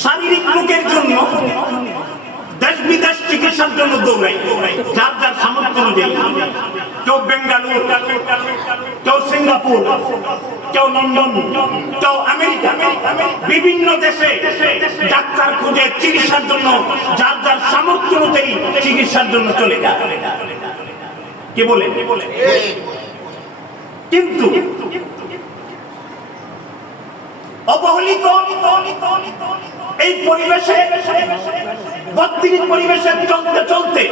শারীরিক রোগের জন্য দেশ বিদেশ চিকিৎসার জন্য দৌড়াই, যার যার সামর্থ্য অনুযায়ী। কেউ বেঙ্গালুরু, কেউ সিঙ্গাপুর, কেউ লন্ডন, কেউ আমেরিকা, বিভিন্ন দেশে ডাক্তার খুঁজে চিকিৎসার জন্য যার যার সামর্থ্য অনুযায়ী চিকিৎসার জন্য চলে যায়। কে বলে? কিন্তু অবহেলিত এই পরিবেশে, বর্তমান পরিবেশে চলতে চলতে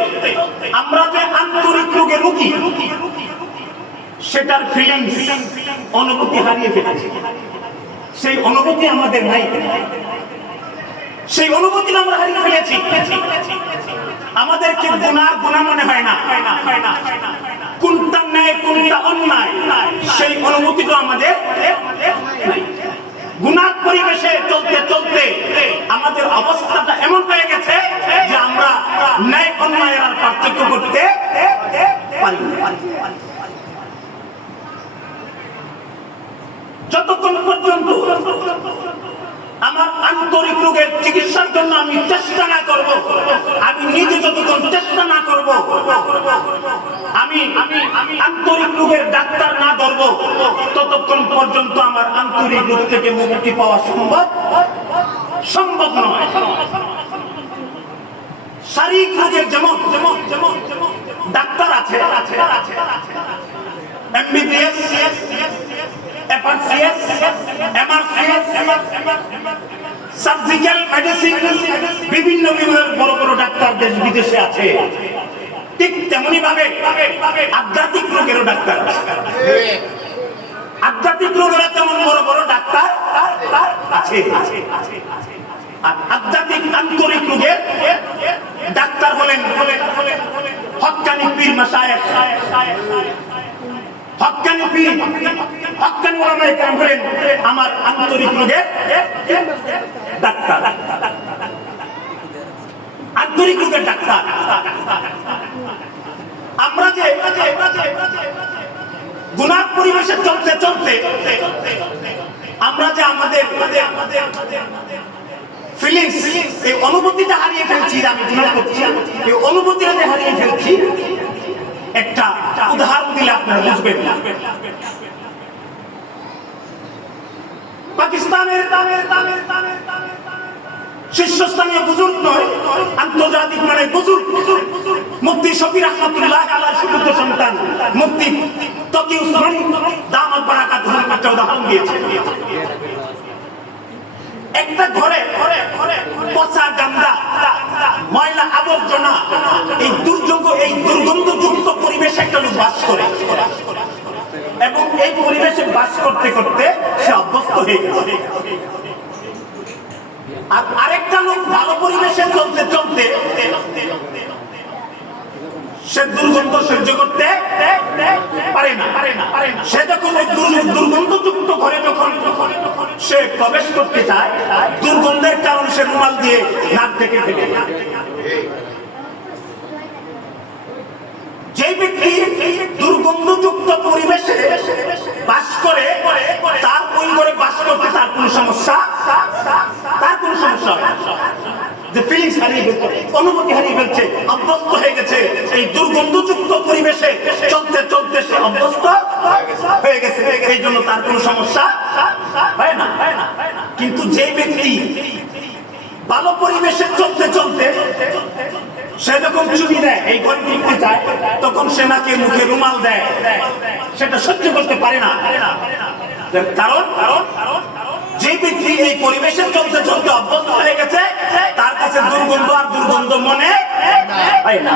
আমরা যে আন্তরিক রোগে রোগী, সেটার ফিলিংস, অনুভূতি হারিয়ে ফেলেছি। সেই অনুভূতি আমাদের নাই, সেই অনুভূতি আমরা হারিয়ে ফেলেছি। আমাদেরকে গুনাহ মনে হয় না, কোনটা ন্যায় কোনটা অন্যায় সেই অনুভূতিটা আমাদের নাই। গুনাহ পরিবেশে চলতে চলতে আমাদের অবস্থাটা এমন হয়ে গেছে যে আমরা ন্যায় অন্যায়ের আর পার্থক্য করতে পারি না। যতক্ষণ পর্যন্ত আমার আন্তরিক রোগের চিকিৎসার জন্য আমি চেষ্টা না করব, আমি নিজে যতক্ষণ চেষ্টা না করব, আমি আন্তরিক রোগের ডাক্তার না ধরবো, ততক্ষণ পর্যন্ত আমার আন্তরিক রোগ থেকে মুক্তি পাওয়া সম্ভব নয়। শারীরিক রোগের যেমন ডাক্তার আছে, MBBS, FRCS, MRCS, surgical medicine, বিভিন্ন বড় বড় ডাক্তার দেশ বিদেশে আছে। ঠিক তেমনি ভাবে আধ্যাত্মিক রোগেরও ডাক্তার আছে। আধ্যাত্মিক রোগের তেমন বড় বড় ডাক্তার আছে। আধ্যাত্মিক আন্তরিক রোগের ডাক্তার হলেন হক্কানি পীর মাশায়েখ, হক্কানি পীর, হক্কানি ওলামায়ে কেরাম হলেন আমার আন্তরিক রোগের ডাক্তার, আন্তরিক রোগের ডাক্তার। আমরা যে গুনাহ পরিবেশে চলতে চলতে আমরা যে আমাদের ফিলিংস, এই অনুভূতিটা হারিয়ে ফেলছি, আমি গুনাহ করছি, এই অনুভূতিটা হারিয়ে ফেলছি। একটা উদাহরণ দিলে আপনারা বুঝবেন। পাকিস্তানের শীর্ষস্থানীয় বুজুর্গ নয়, আন্তর্জাতিক মানের বুজুর্গ মুফতি শফি রহমাতুল্লাহ আলাইহির সুপুত্র সন্তান মুফতি তকি উসমানী দামাত বারাকাতুহু একটা উদাহরণ দিয়েছে। একটা ঘরে পচা গান্দা ময়লা আবর্জনা, এই দুর্গন্ধযুক্ত পরিবেশে একটা লোক বাস করে, এবং এই পরিবেশে বাস করতে করতে সে অভ্যস্ত হয়ে গেছে। আর আরেকটা লোক ভালো পরিবেশে চলতে চলতে সে দুর্গন্ধ সহ্য করতে পারে না। সে যখন ওই দুর্গন্ধযুক্ত ঘরে যখন সে প্রবেশ করতে চায়, দুর্গন্ধের কারণ সে রুমাল দিয়ে নাক থেকে ফেলে। যে ব্যক্তি দুর্গন্ধযুক্ত পরিবেশে বাস করে, তার ওই ঘরে বাস করতে তার কোন সমস্যা হয় না। যে ফিলিংস হারিয়ে ফেলছে, অনুভূতি হারিয়ে ফেলছে, অভ্যস্ত হয়ে গেছে এই দুর্গন্ধযুক্ত পরিবেশে চলতে চলতে, সে অভ্যস্ত হয়ে গেছে, এই জন্য তার কোনো সমস্যা হয় না। কিন্তু যে ব্যক্তি ভালো পরিবেশে চলতে চলতে সে যখন চুরি দেয়, এই ঘরে ঢুকতে চায়, তখন সে নাকে মুখে রুমাল দেয়, সেটা সহ্য করতে পারে না। কারণ যে ব্যক্তি এই পরিবেশে চলতে চলতে অভ্যস্ত হয়ে গেছে, তার কাছে দুর্গন্ধ আর দুর্গন্ধ মনে হয় না।